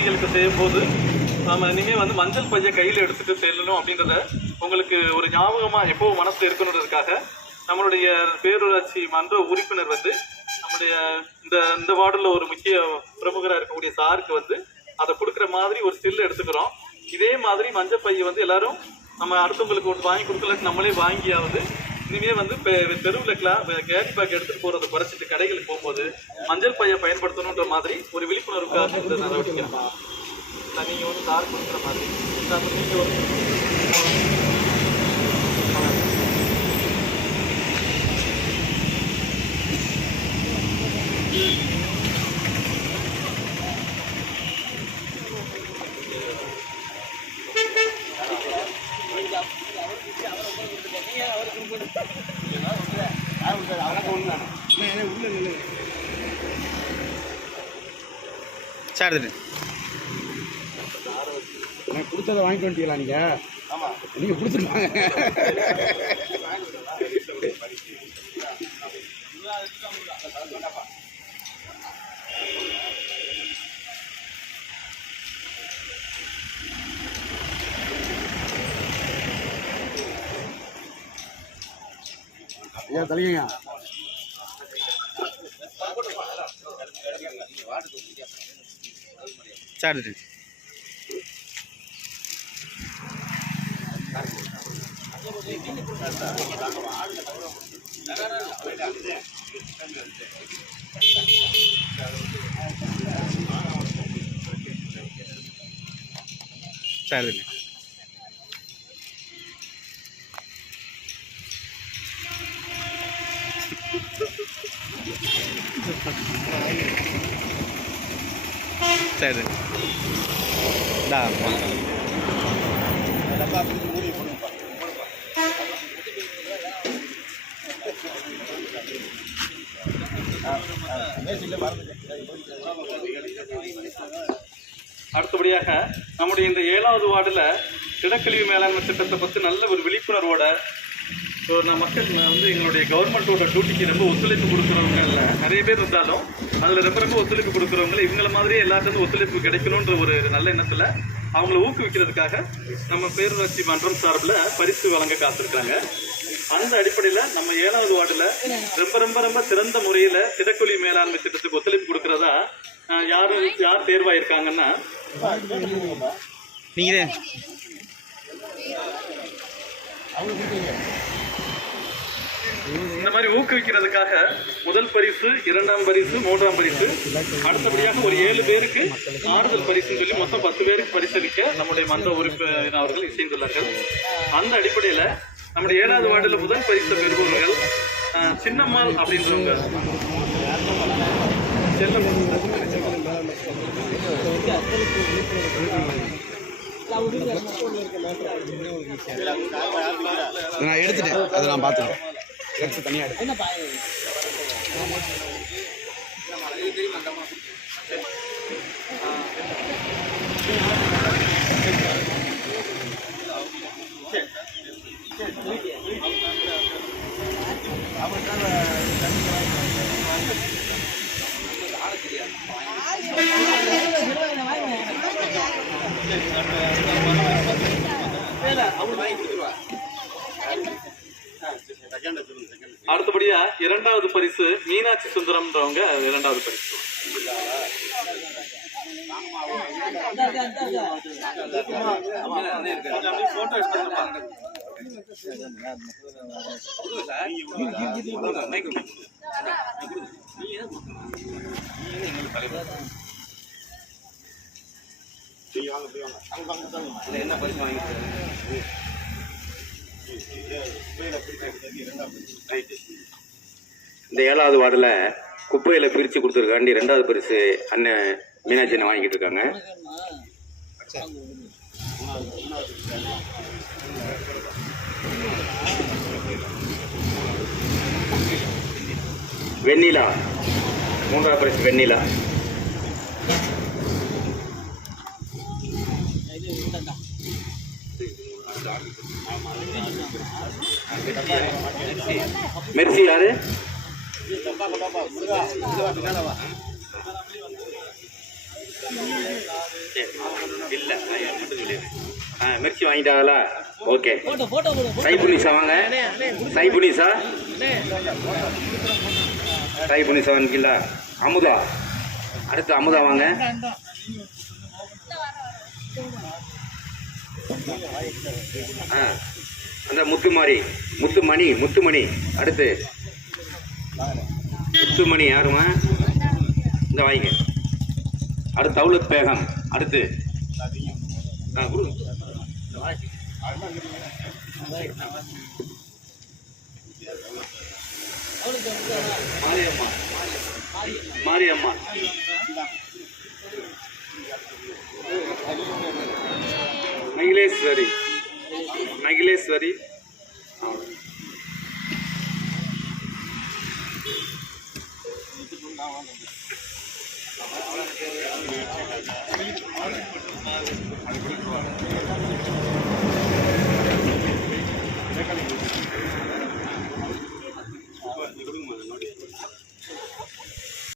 பகுதிகளுக்கு செய்யும்போது நம்ம இனிமேல் வந்து மஞ்சள் பையை கையில் எடுத்துகிட்டு செல்லணும் அப்படின்றத உங்களுக்கு ஒரு ஞாபகமாக எப்போவும் மனசில் இருக்கணுன்றதுக்காக நம்மளுடைய பேரூராட்சி மன்ற உறுப்பினர் வந்து நம்முடைய இந்த வார்டில் ஒரு முக்கிய பிரமுகராக இருக்கக்கூடிய சாருக்கு வந்து அதை கொடுக்குற மாதிரி ஒரு ஸ்டில் எடுத்துக்கிறோம். இதே மாதிரி மஞ்சள் பையை வந்து எல்லாரும் நம்ம அடுத்தவங்களுக்கு ஒன்று வாங்கி கொடுக்கலன்னு நம்மளே வாங்கியாவது இனிமேல் வந்து தெருவில் கேரி பேக் எடுத்துகிட்டு போகிறத குறைச்சிட்டு கடைகளுக்கு போகும்போது மஞ்சள் பையை பயன்படுத்தணுன்ற மாதிரி ஒரு விழிப்புணர்வுக்காக இந்த நடவடிக்கை நீங்கள் வந்து சார் கொடுக்குற மாதிரி நீங்கள் ஒரு சார் நான் கொடுத்ததை வாங்கிட்டு வந்துட்டீங்களா நீங்கள்? ஆமாம், நீங்கள் கொடுத்துருக்காங்க. ஐயா தலைங்க சார் சார் சரி அடுத்தபடியாக நம்முடைய இந்த 7வது வார்டில் திடக்கழிவு மேலாண்மை திட்டத்தை பற்றி நல்ல ஒரு விழிப்புணர்வோட மக்கள் வந்து எங்களுடைய கவர்மெண்ட்டோட டியூட்டிக்கு ரொம்ப ஒத்துழைப்பு கொடுக்குறவங்க இல்லை நிறைய பேர் இருந்தாலும் அதில் ரொம்ப ஒத்துழைப்பு கொடுக்குறவங்க இவங்கள மாதிரியே எல்லாத்துக்கும் ஒத்துழைப்பு கிடைக்கணுன்ற ஒரு நல்ல எண்ணத்தில் அவங்கள ஊக்குவிக்கிறதுக்காக நம்ம பேரூராட்சி மன்றம் சார்பில் பரிசு வழங்க காத்திருக்காங்க. அந்த அடிப்படையில் நம்ம 7வது வார்டில் ரொம்ப சிறந்த முறையில் திடக்கழிவு மேலாண்மை திட்டத்துக்கு ஒத்துழைப்பு கொடுக்குறதா யார் தேர்வாயிருக்காங்கன்னா நீங்கள் இந்த மாதிரி ஊக்குவிக்கிறதுக்காக முதல் பரிசு, 2ஆம் பரிசு, 3ஆம் பரிசு, அடுத்தபடியாக ஒரு 7 பேருக்கு ஆறுதல் பரிசுன்னு சொல்லி மொத்தம் 10 பேருக்கு பரிசளிக்க நம்முடைய மன்ற உறுப்பினர் அவர்கள் இசைந்துள்ளார்கள். அந்த அடிப்படையில் நம்முடைய 7வது வார்டில் முதல் பரிசு பெறுபவர்கள் சின்னம்மாள் அப்படின்றவங்க நான் எடுத்துட்டேன், அதை நான் பார்த்துட்டேன். எடுத்து தனியாக எடுத்து அடுத்தபடியா 2வது பரிசு மீனாட்சி சுந்தரம்ன்றவங்க 2வது பரிசு. என்ன பரிசு வாங்கி இந்த 7வது வார்டில் குப்பையில் பிரித்து கொடுத்துருக்காண்டி 2வது பரிசு அண்ணன் மீனாட்சி அண்ணன் வாங்கிட்டு இருக்காங்க. வெண்ணிலா 3வது பரிசு வெண்ணிலா. மெர்சி யாரு? இல்லை மட்டும் சொல்லிடுறேன். மிர்ச்சி வாங்கிட்டாங்களா? ஓகே. சைபுனிசா வாங்க. சைபுனிசா வாங்கிக்கல. அமுதா, அடுத்து அமுதா வாங்க. அந்த முத்துமணி அடுத்து முத்துமணி யாருமா? இந்த வாங்க. அடுத்து தௌலத் பேகம். அடுத்து மாரியம்மா மகிலேஸ்வரி